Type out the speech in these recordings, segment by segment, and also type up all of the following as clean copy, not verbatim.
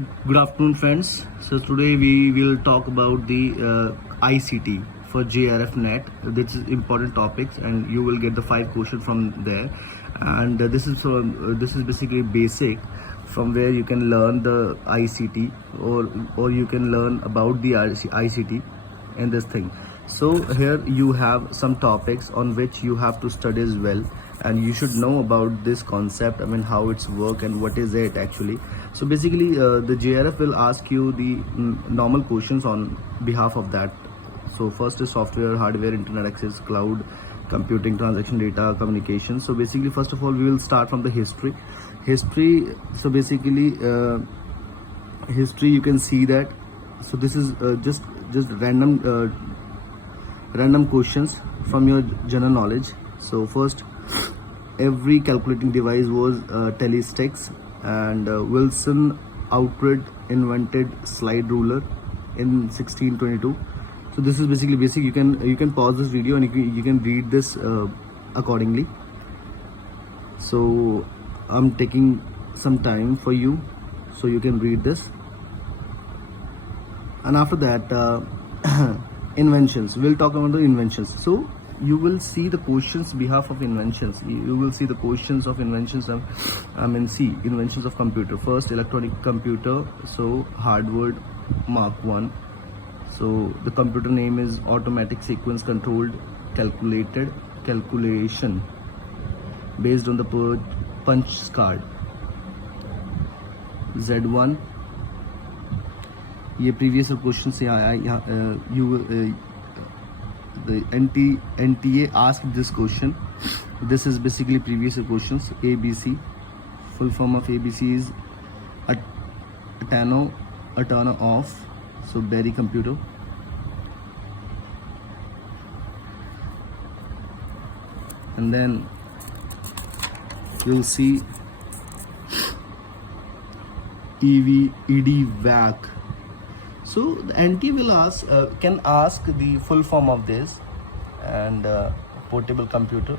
Good afternoon, friends. So today we will talk about the ICT for JRF Net. This is important topics, and you will get the 5 questions from there. And this is basically basic, from where you can learn the ICT, or you can learn about the ICT in this thing. So here you have some topics on which you have to study as well, and you should know about this concept. I mean, how it's work and what is it actually. So basically, the JRF will ask you the normal questions on behalf of that. So first is software, hardware, internet access, cloud, computing, transaction, data, communication. So basically, first of all, we will start from the history. So basically, history, you can see that. So this is just random questions from your general knowledge. So first, every calculating device was telesticks, and Wilson Outred invented slide ruler in 1622. So this is basically basic. You can pause this video and you can read this accordingly. So I'm taking some time for you so you can read this. And after that, inventions. We'll talk about the inventions. So you will see the questions behalf of inventions. You will see the questions of inventions. Inventions of computer. First, electronic computer. So hardware Mark 1. So the computer name is automatic sequence controlled calculation based on the punch card. Z1. ये previous question से आया. The NTA asked this question. This is basically previous questions. ABC, full form of ABC is Atano off. So Berry computer. And then you'll see ED-VAC. So the NT will can ask the full form of this, and portable computer.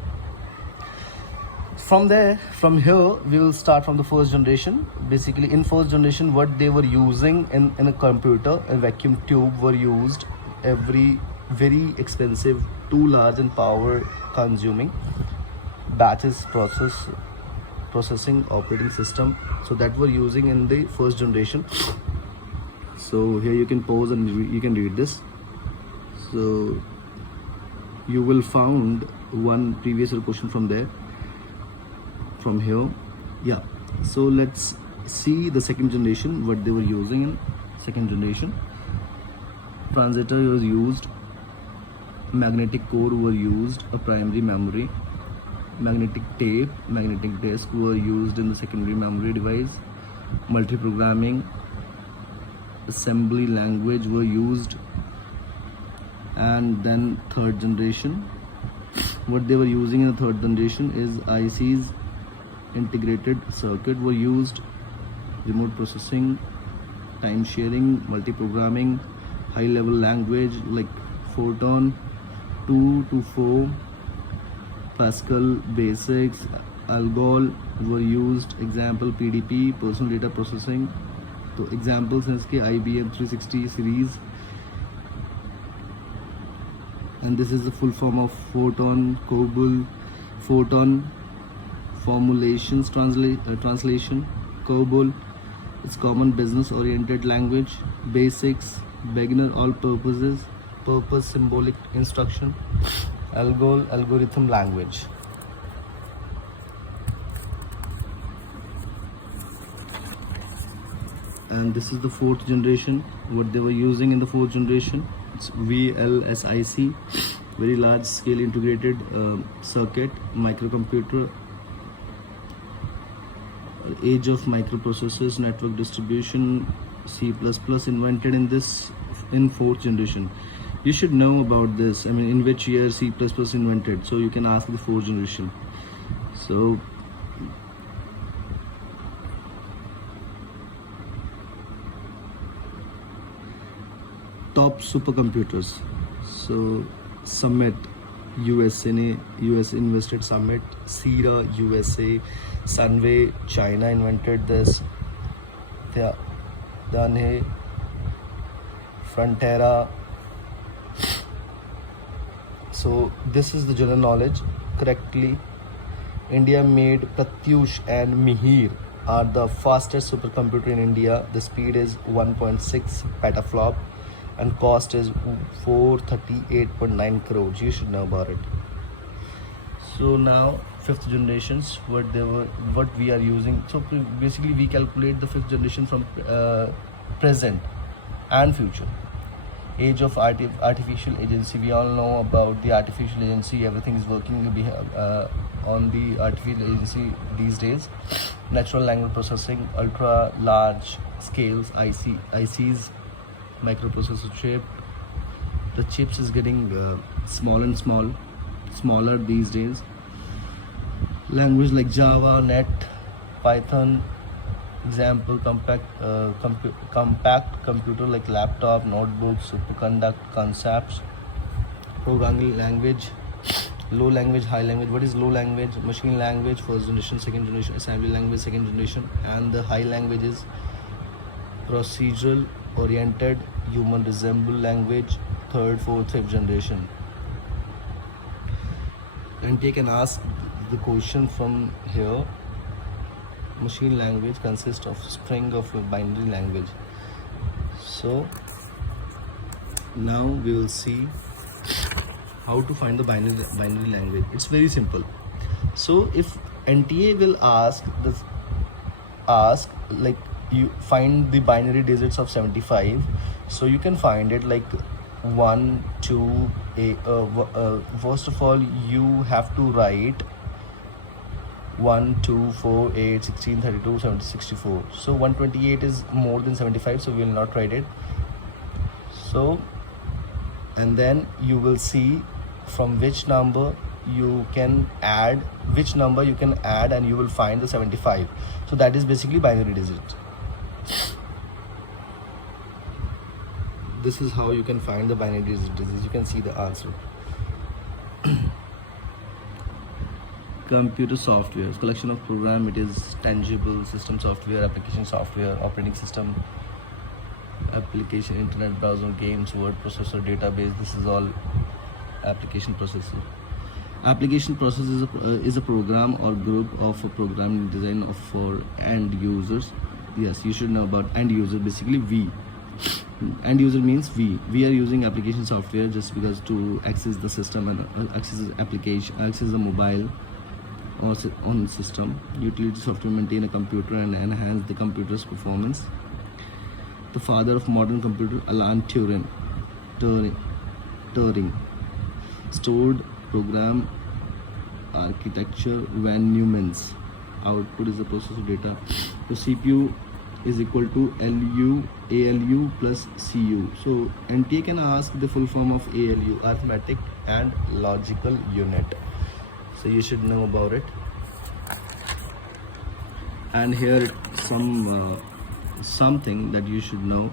From here, we will start from the first generation. Basically, in first generation, what they were using in a computer, a vacuum tube were used. Every very expensive, too large and power consuming batches processing operating system. So that were using in the first generation. So here you can pause and you can read this. So you will found one previous question from there, from here. Yeah. So let's see the second generation, what they were using in second generation. Transistor was used, magnetic core were used, a primary memory, magnetic tape, magnetic disk were used in the secondary memory device, multi-programming, assembly language were used. And then third generation, what they were using in the third generation is ICs, integrated circuit were used, remote processing, time sharing, multi-programming, high level language like Fortran 2 to 4, Pascal basics, Algol were used. Example PDP, personal data processing. So examples is IBM 360 series, and this is the full form of Fortran, COBOL, Fortran, formulations translation, COBOL. It's common business oriented language, basics, beginner all purpose symbolic instruction, Algol, algorithm language. And this is the fourth generation, what they were using in the fourth generation. It's VLSIC, very large scale integrated circuit microcomputer, age of microprocessors, network distribution, C++ invented in fourth generation. You should know about this. I mean, in which year C++ invented, so you can ask the fourth generation. So top supercomputers. So Summit, US invested Summit, Sierra, USA, Sunway, China invented this. Yeah. Danhe, Frontera. So this is the general knowledge. Correctly, India made Pratyush and Mihir are the fastest supercomputer in India. The speed is 1.6 petaflop and cost is 438.9 crores. You should know about it. So now fifth generations, what we are using. So basically we calculate the fifth generation from present and future. Age of artificial agency. We all know about the artificial agency. Everything is working on the artificial agency these days. Natural language processing, ultra large scales, ICs, microprocessor chip. The chips is getting smaller these days. Language like Java, Net, Python. Example, compact computer like laptop, notebook, superconduct concepts. Programming language, low language, high language. What is low language? Machine language, first generation, second generation, assembly language, second generation. And the high language is procedural oriented, human resemble language, third, fourth, fifth generation. And you can ask the question from here. Machine language consists of string of a binary language. So now we will see how to find the binary language. It's very simple. So if NTA will ask like you find the binary digits of 75, so you can find it like 1 2 8. First of all, you have to write 1 2 4 8 16 32 70 64. So 128 is more than 75, so we will not write it. So and then you will see from which number you can add and you will find the 75. So that is basically binary digit. This is how you can find the binary digits. You can see the answer. Computer software, collection of program. It is tangible system software, application software, operating system, application, internet browser, games, word processor, database. This is all application processor. Application process is a program or group of a programming design for end users. Yes, you should know about end user. Basically, end user means we are using application software just because to access the system and access the application, access the mobile or on system. Utility software maintain a computer and enhance the computer's performance. The father of modern computer, Alan Turing. Stored program architecture, Van Neumann's. Output is the processor data. The CPU is equal to ALU plus CU. So NTA can ask the full form of ALU, arithmetic and logical unit. So you should know about it. And here something that you should know.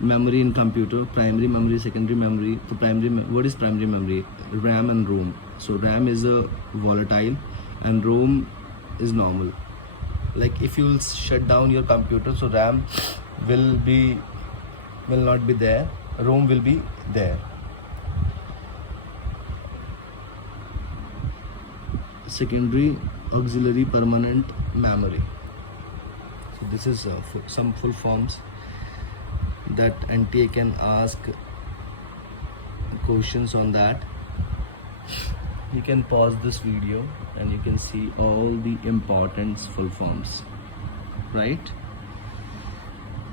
Memory in computer, primary memory, secondary memory. So what is primary memory? RAM and ROM. So RAM is a volatile and ROM is normal. Like if you will shut down your computer, so RAM will not be there, ROM will be there. Secondary auxiliary permanent memory. So this is some full forms that NTA can ask questions on that. You can pause this video and you can see all the important full forms, right?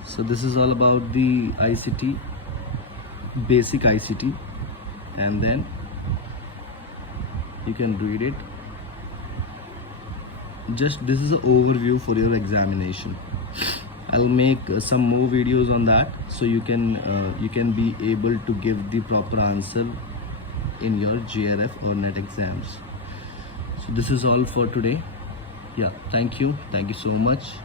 So this is all about the ICT, basic ICT, and then you can read it. Just this is an overview for your examination. I'll make some more videos on that, so you can be able to give the proper answer in your GRF or NET exams. So this is all for today. Yeah, thank you so much.